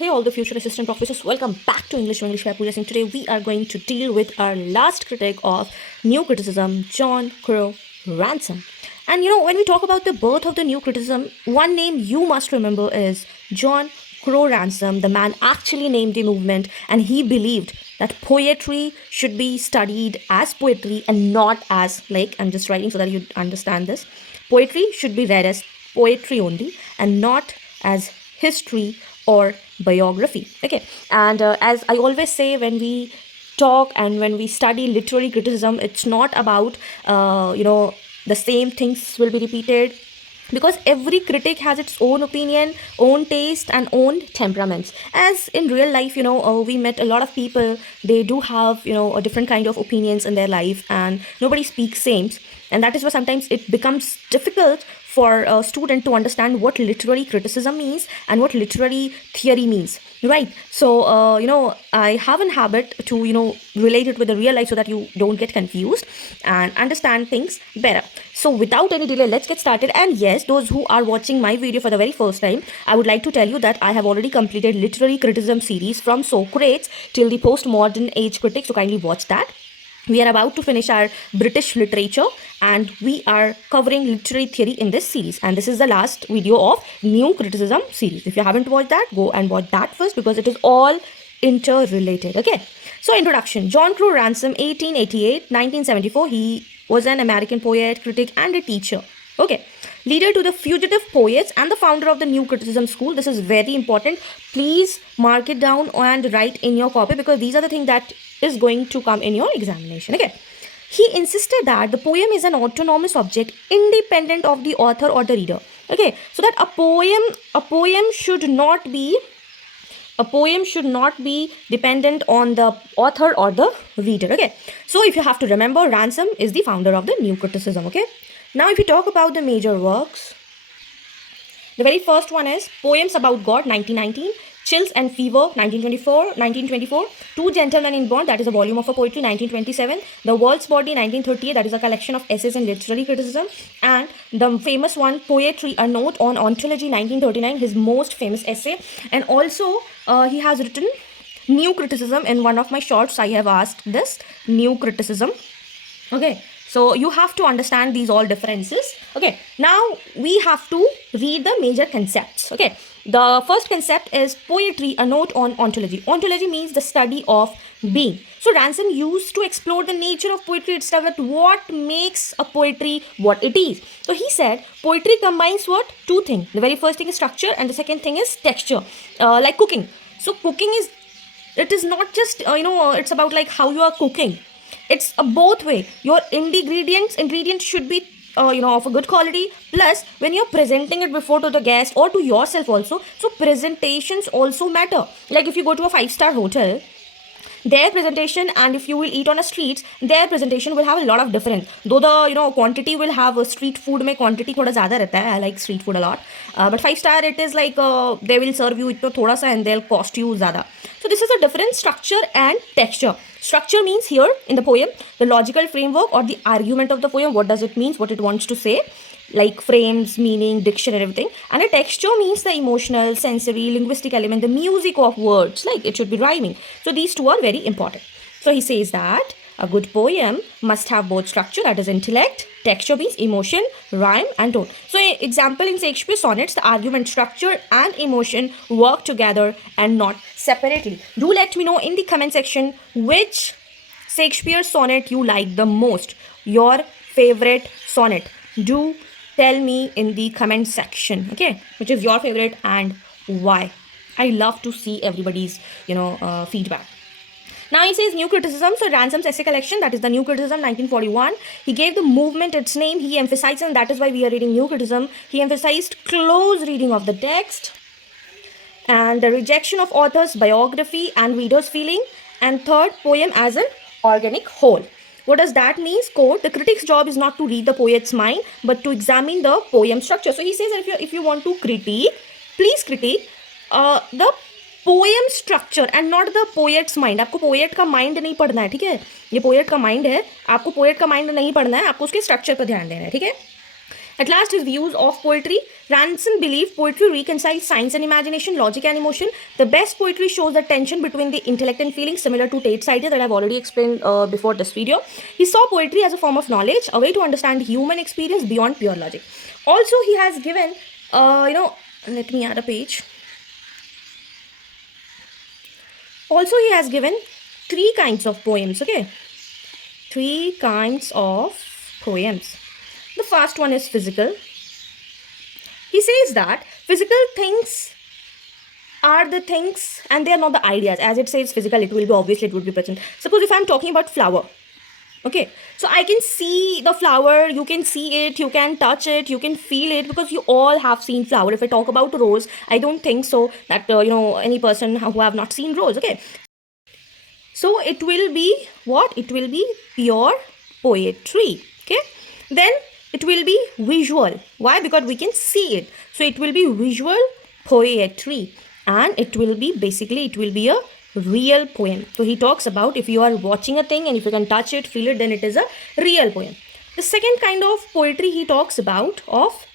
Hey, all the future assistant professors, welcome back to English by Pooja Singh. Today we are going to deal with our last critic of new criticism, John Crow Ransom. And when we talk about the birth of the new criticism, one name you must remember is John Crow Ransom. The man actually named the movement, and he believed that poetry should be studied as poetry and not as, like, I'm just writing so that you understand this. Poetry should be read as poetry only and not as history or biography. Okay, and as I always say, when we talk and when we study literary criticism, it's not about the same things will be repeated, because every critic has its own opinion, own taste, and own temperaments. As in real life, we met a lot of people. They do have a different kind of opinions in their life, and nobody speaks same. And that is why sometimes it becomes difficult for a student to understand what literary criticism means and what literary theory means, right? So I have a habit to relate it with the real life so that you don't get confused and understand things better. So without any delay, let's get started. And yes, those who are watching my video for the very first time, I would like to tell you that I have already completed literary criticism series from Socrates till the postmodern age critic, so kindly watch that. We are about to finish our British literature, and we are covering literary theory in this series. And this is the last video of new criticism series. If you haven't watched that, go and watch that first, because it is all interrelated. Okay. So introduction. John Crow Ransom, 1888-1974. He was an American poet, critic, and a teacher. Okay. Leader to the fugitive poets and the founder of the new criticism school. This is very important. Please mark it down and write in your copy, because these are the things that is going to come in your examination. Okay. He insisted that the poem is an autonomous object independent of the author or the reader. Okay. So that a poem should not be dependent on the author or the reader. Okay. So if you have to remember, Ransom is the founder of the new criticism. Okay. Now if you talk about the major works, the very first one is Poems About God, 1919. Chills and Fever, 1924. Two Gentlemen in Bond, that is a volume of a poetry, 1927. The World's Body, 1938, that is a collection of essays in literary criticism. And the famous one, Poetry, a Note on Ontology, 1939, his most famous essay. And also, he has written New Criticism. In one of my shorts, I have asked this, New Criticism. Okay. So you have to understand these all differences. Okay, now we have to read the major concepts. Okay, the first concept is Poetry, a Note on Ontology. Ontology means the study of being. So Ransom used to explore the nature of poetry itself, that what makes a poetry what it is. So he said poetry combines what? Two things. The very first thing is structure, and the second thing is texture, like cooking. So cooking is, it is not just it's about like how you are cooking. It's a both way. Your ingredients should be of a good quality, plus when you're presenting it before to the guest or to yourself also, so presentations also matter. Like if you go to a 5-star hotel, their presentation, and if you will eat on a streets, their presentation will have a lot of difference. Though the quantity will have a street food mein quantity thoda zyada rehta hai. I like street food a lot, but 5-star it is like they will serve you itna thoda sa and they'll cost you zyada. So this is a different structure and texture. Structure means here in the poem the logical framework or the argument of the poem. What does it mean? What it wants to say, like frames, meaning, diction, and everything. And a texture means the emotional, sensory, linguistic element, the music of words, like it should be rhyming. So these two are very important. So he says that a good poem must have both structure, that is intellect, texture means emotion, rhyme, and tone. So example in Shakespeare sonnets, the argument, structure, and emotion work together and not separately. Do let me know in the comment section which Shakespeare sonnet you like the most, your favorite sonnet. Do tell me in the comment section, okay, which is your favorite and why. I love to see everybody's feedback. Now he says New Criticism. So Ransom's essay collection, that is the New Criticism, 1941. He gave the movement its name. He emphasized, and that is why we are reading New Criticism, he emphasized close reading of the text and the rejection of author's biography and reader's feeling. And third, poem as an organic whole. What does that mean? Quote, the critic's job is not to read the poet's mind, but to examine the poem structure. So he says that if you want to critique, please critique the poem structure and not the poets mind. आपको poet का mind नहीं पढ़ना है, ठीक है. ये poet का mind है, आपको पोएट का माइंड नहीं पढ़ना है, आपको उसके स्ट्रक्चर पर ध्यान देना है, ठीक है. At last, his views of poetry. Ransom believed poetry reconciles science and imagination, logic and emotion. The best poetry shows the tension between the intellect and feeling, similar to Tate's idea that I've already explained before this video. He saw poetry as a form of knowledge, a way to understand human experience beyond pure logic. Also, he has given, let me add a page. Also, he has given 3 kinds of poems, okay? 3 kinds of poems. The first one is physical. He says that physical things are the things and they are not the ideas. As it says physical, it will be obviously, it would be present. Suppose if I'm talking about flower, okay, so I can see the flower, you can see it, you can touch it, you can feel it, because you all have seen flower. If I talk about rose, I don't think so that any person who have not seen rose, okay. So it will be what? It will be pure poetry, okay. Then it will be visual. Why? Because we can see it. So it will be visual poetry, and it will be basically, it will be a real poem. So he talks about if you are watching a thing and if you can touch it, feel it, then it is a real poem. The second kind of poetry he talks about of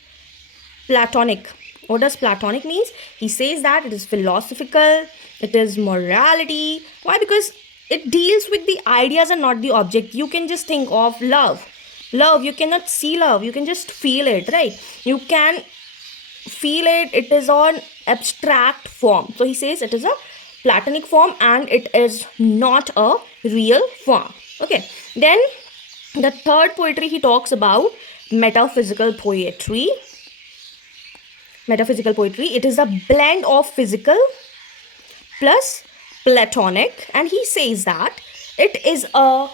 Platonic. What does Platonic means? He says that it is philosophical, it is morality. Why? Because it deals with the ideas and not the object. You can just think of love. Love, you cannot see love, you can just feel it, right? You can feel it, it is on abstract form. So he says it is a Platonic form and it is not a real form, okay. Then the third poetry he talks about metaphysical poetry. Metaphysical poetry, it is a blend of physical plus Platonic, and he says that it is a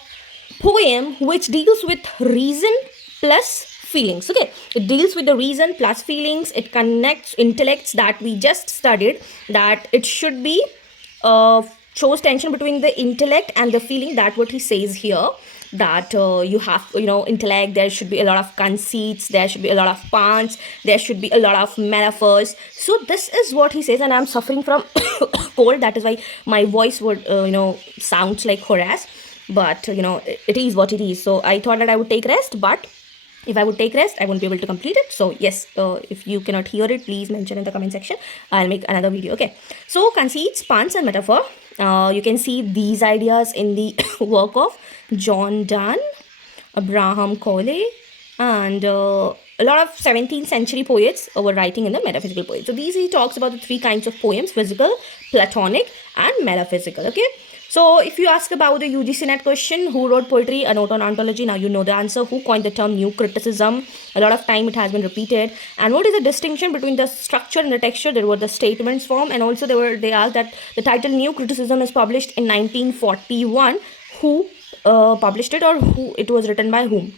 poem which deals with reason plus feelings, okay. It deals with the reason plus feelings. It connects intellects that we just studied, that it should be shows tension between the intellect and the feeling. That what he says here, that you have intellect, there should be a lot of conceits, there should be a lot of puns, there should be a lot of metaphors. So this is what he says, and I'm suffering from cold, that is why my voice would sounds like Horace, but it is what it is. So I thought that I would take rest, but if I would take rest, I won't be able to complete it. So yes, if you cannot hear it, please mention in the comment section. I'll make another video, okay. So conceits, puns and metaphor. You can see these ideas in the work of John Donne, Abraham Cowley, and a lot of 17th century poets were writing in the metaphysical poetry. So these he talks about the 3 kinds of poems: physical, Platonic and metaphysical, okay. So if you ask about the UGC net question, who wrote poetry, a note on ontology, now you know the answer. Who coined the term new criticism? A lot of time it has been repeated. And what is the distinction between the structure and the texture? There were the statements form, and also they asked that the title new criticism is published in 1941. Who published it, or who it was written by whom?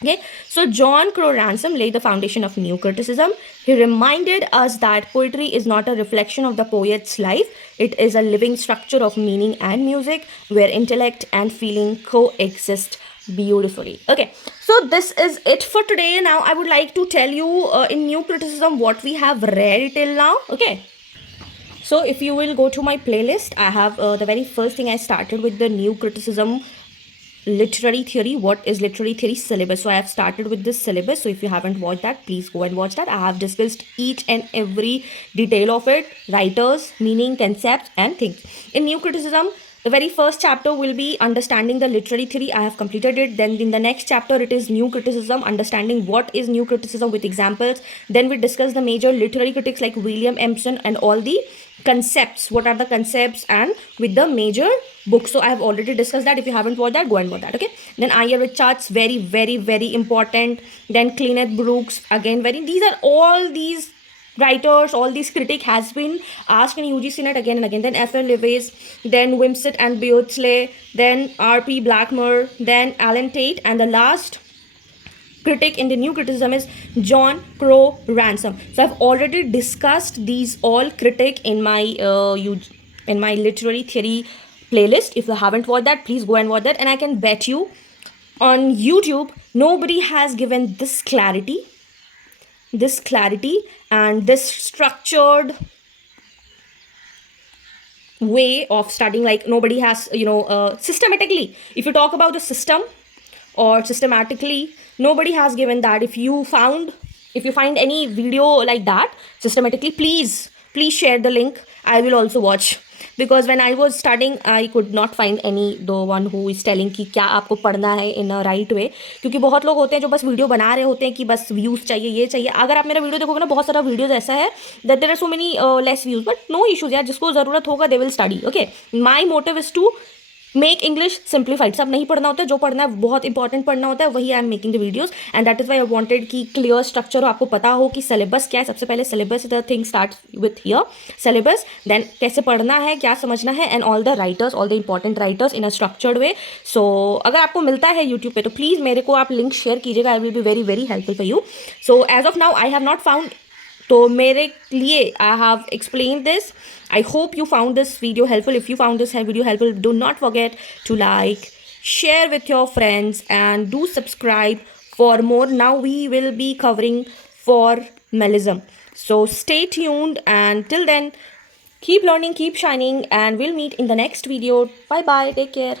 Okay, so John Crowe Ransom laid the foundation of new criticism. He reminded us that poetry is not a reflection of the poet's life. It is a living structure of meaning and music where intellect and feeling coexist beautifully. Okay, so this is it for today. Now I would like to tell you in new criticism what we have read till now. Okay, so if you will go to my playlist, I have the very first thing I started with the new criticism literary theory. What is literary theory syllabus? So I have started with this syllabus. So if you haven't watched that, please go and watch that. I have discussed each and every detail of it: writers, meaning, concepts and things. In new criticism, the very first chapter will be understanding the literary theory. I have completed it. Then in the next chapter, it is new criticism, understanding what is new criticism with examples. Then we discuss the major literary critics like William Emerson and all the concepts, what are the concepts, and with the major books. So I have already discussed that. If you haven't watched that, go and watch that, okay. Then IR with charts, very very important. Then Kenneth Brooks, again very, these are all these writers, all these critic has been asked in UGC net again and again. Then F.L. Lewis, then Wimsatt and Beardsley, then R.P. Blackmore, then Alan Tate, and the last critic in the new criticism is John Crowe Ransom. So I've already discussed these all critic in my literary theory playlist. If you haven't watched that, please go and watch that. And I can bet you on YouTube nobody has given this clarity and this structured way of studying. Like nobody has systematically, if you talk about the system or systematically, nobody has given that. If you found If you find any video like that systematically, please share the link. I will also watch, because when I was studying I could not find any the one who is telling कि क्या आपको पढ़ना है in a right way. क्योंकि बहुत लोग होते हैं जो बस वीडियो बना रहे होते हैं कि बस व्यूज़ चाहिए, ये चाहिए. अगर आप मेरा वीडियो देखोगे ना, बहुत सारा वीडियोज ऐसा है that there are so many less views, but no issues यार, जिसको ज़रूरत होगा they will study. Okay, my motive is to make English simplified. सब नहीं पढ़ना होता है, जो पढ़ना है बहुत इंपॉर्टेंट पढ़ना होता है, वही I am making the videos. And that is why I wanted कि क्लियर स्ट्रक्चर हो, आपको पता हो कि सिलेबस क्या है. सबसे पहले syllabus the thing start with here syllabus, then कैसे पढ़ना है, क्या समझना है, and all the writers, all the important writers in a structured way. So अगर आपको मिलता है यूट्यूब पे तो प्लीज़ मेरे को आप लिंक शेयर कीजिएगा. I will be very very helpful for you. So as of now I have not found, तो मेरे लिए I have explain this. I hope you found this video helpful. If you found this video helpful, do not forget to like, share with your friends, and do subscribe for more. Now we will be covering formalism. So stay tuned, and till then, keep learning, keep shining, and we'll meet in the next video. Bye bye. Take care.